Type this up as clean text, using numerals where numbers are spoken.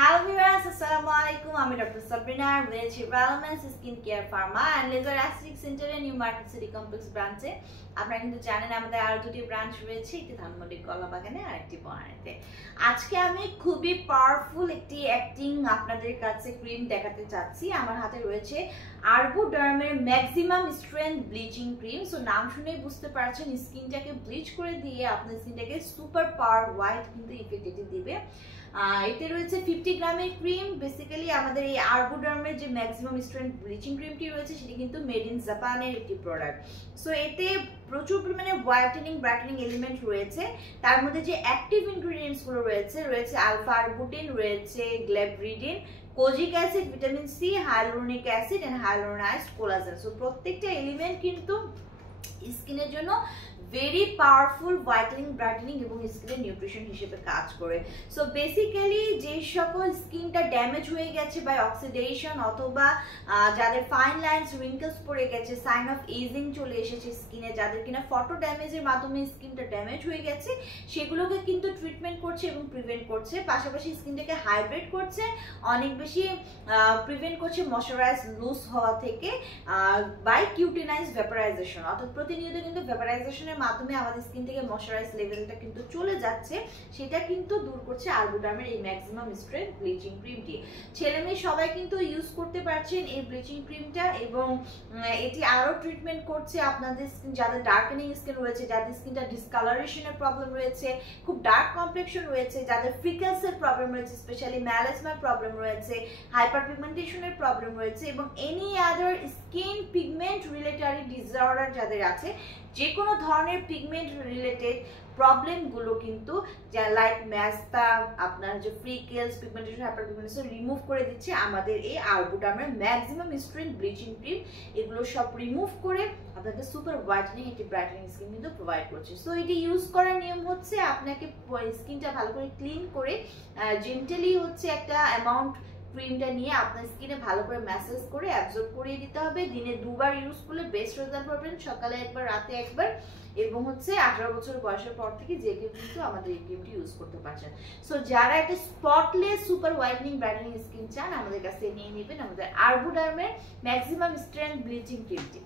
Hello viewers, Assalamualaikum. আমি doctor Sabrina রয়েছে wellness skin care pharma and laser aesthetic সেন্টারে new market city complex ব্রাঞ্চে। আপনারা কিন্তু জানেন আমাদের আরো দুটি ব্রাঞ্চ রয়েছে, একটি ধানমন্ডি কলাবাগানে আর একটি বনানীতে। আজকে আমি খুবই পাওয়ারফুল একটি অ্যাক্টিং আপনাদের কাছে ক্রিম দেখাতে চাচ্ছি। আমার হাতে রয়েছে আরবুডার্মের maximum strength bleaching cream. So নাম শুনেই বুঝতে পারছেন স্কিনটাকে ব্লিচ করে দিয়ে আপনার স্কিনটাকে সুপার পাওয়ার হোয়াইট কিন্তু ইফেক্ট এটি দিবে। এতে রয়েছে 50 গ্রামের ক্রিম। বেসিক্যালি আমাদের এই আরবুডার্মের যে ম্যাক্সিমাম স্ট্রেংথ ব্লিচিং ক্রিমটি রয়েছে সেটি কিন্তু মেড ইন জাপানের একটি প্রোডাক্ট। সো এতে প্রচুর পরিমাণে হোয়াইটেনিং ব্রাইটেনিং এলিমেন্ট রয়েছে। তার মধ্যে যে অ্যাক্টিভ ইনগ্রিডিয়েন্টস গুলো রয়েছে আলফা আরবুটিন, রয়েছে glabridin, kojic acid, vitamin C, hyaluronic acid and hyaluronized collagen. So প্রত্যেকটা এলিমেন্ট কিন্তু স্কিনের জন্য ভেরি পাওয়ারফুল হোয়াইটেনিং ব্রাইটেনিং এবং স্কিনের নিউট্রিশন হিসেবে কাজ করে। সো বেসিক্যালি যে সকল স্কিনটা ড্যামেজ হয়ে গেছে বাই অক্সিডেশন অথবা যাদের ফাইন লাইন্স রিঙ্কলস পড়ে গেছে, সাইন অফ এজিং চলে এসেছে স্কিনে, যাদের কিনা ফটো ড্যামেজের মাধ্যমে স্কিনটা ড্যামেজ হয়ে গেছে, সেগুলোকে কিন্তু ট্রিটমেন্ট করছে এবং প্রিভেন্ট করছে। পাশাপাশি স্কিনটাকে হাইড্রেট করছে, অনেক বেশি প্রিভেন্ট করছে ময়শ্চারাইজ লুজ হওয়া থেকে বাই কিউটিনাইজ ভেপারাইজেশন। অর্থাৎ প্রতিনিয়ত কিন্তু ভেপারাইজেশনের মাধ্যমে আমাদের স্কিন থেকে ময়শ্চারাইজ লেভেলটা কিন্তু চলে যাচ্ছে, সেটা কিন্তু দূর করছে আরবুডার্মের এই ম্যাক্সিমাম স্ট্রেংথ ব্লিচিং ক্রিমটি। ছেলে মেয়ে সবাই কিন্তু ইউজ করতে পারছেন এই ব্লিচিং ক্রিমটা, এবং এটি আরো ট্রিটমেন্ট করছে আপনাদের স্কিন যাদের ডার্কেনিং স্কিন রয়েছে, যাদের স্কিনটা ডিসকালারেশনের প্রবলেম রয়েছে, খুব ডার্ক কমপ্লেক্সন রয়েছে, যাদের ফ্রিকেলসের প্রবলেম রয়েছে, স্পেশালি ম্যালাজমার প্রবলেম রয়েছে, হাইপার পিগমেন্টেশনের প্রবলেম রয়েছে, এবং any other skin pigment related disorder যাদের আছে, যে কোনো ধরনের পিগমেন্ট রিলেটেড প্রবলেমগুলো কিন্তু লাইক ম্যাস্তা, আপনার যে freckles, pigmentation, hyper pigmentation remove করে দিচ্ছে আমাদের এই আরবুডার্মের ম্যাক্সিমাম স্ট্রেংথ ব্লিচিং ক্রিম। এগুলো সব রিমুভ করে আপনাকে সুপার হোয়াইটেনিং একটি ব্রাইটেনিং স্কিন কিন্তু প্রোভাইড করছে। সো এটি ইউজ করার নিয়ম হচ্ছে আপনাকে স্কিনটা ভালো করে ক্লিন করে জেন্টালি হচ্ছে একটা অ্যামাউন্ট ক্রিমটা নিয়ে আপনার স্কিনে ভালো করে ম্যাসাজ করে অ্যাবজর্ব করিয়ে দিতে হবে। দিনে দুবার ইউজ করলে বেস্ট রেজাল্ট পাবেন, সকালে একবার, রাতে একবার, এবং হচ্ছে 18 বছর বয়সের পর থেকে যে কেউ কিন্তু আমাদের এই ক্রিমটি ইউজ করতে পারছেন। সো যারা একটা spotless super whitening brightening skin চান, আমাদের কাছে নিয়ে নেবেন আমাদের আরবুডার্মের ম্যাক্সিমাম স্ট্রেংথ ব্লিচিং ক্রিমটি।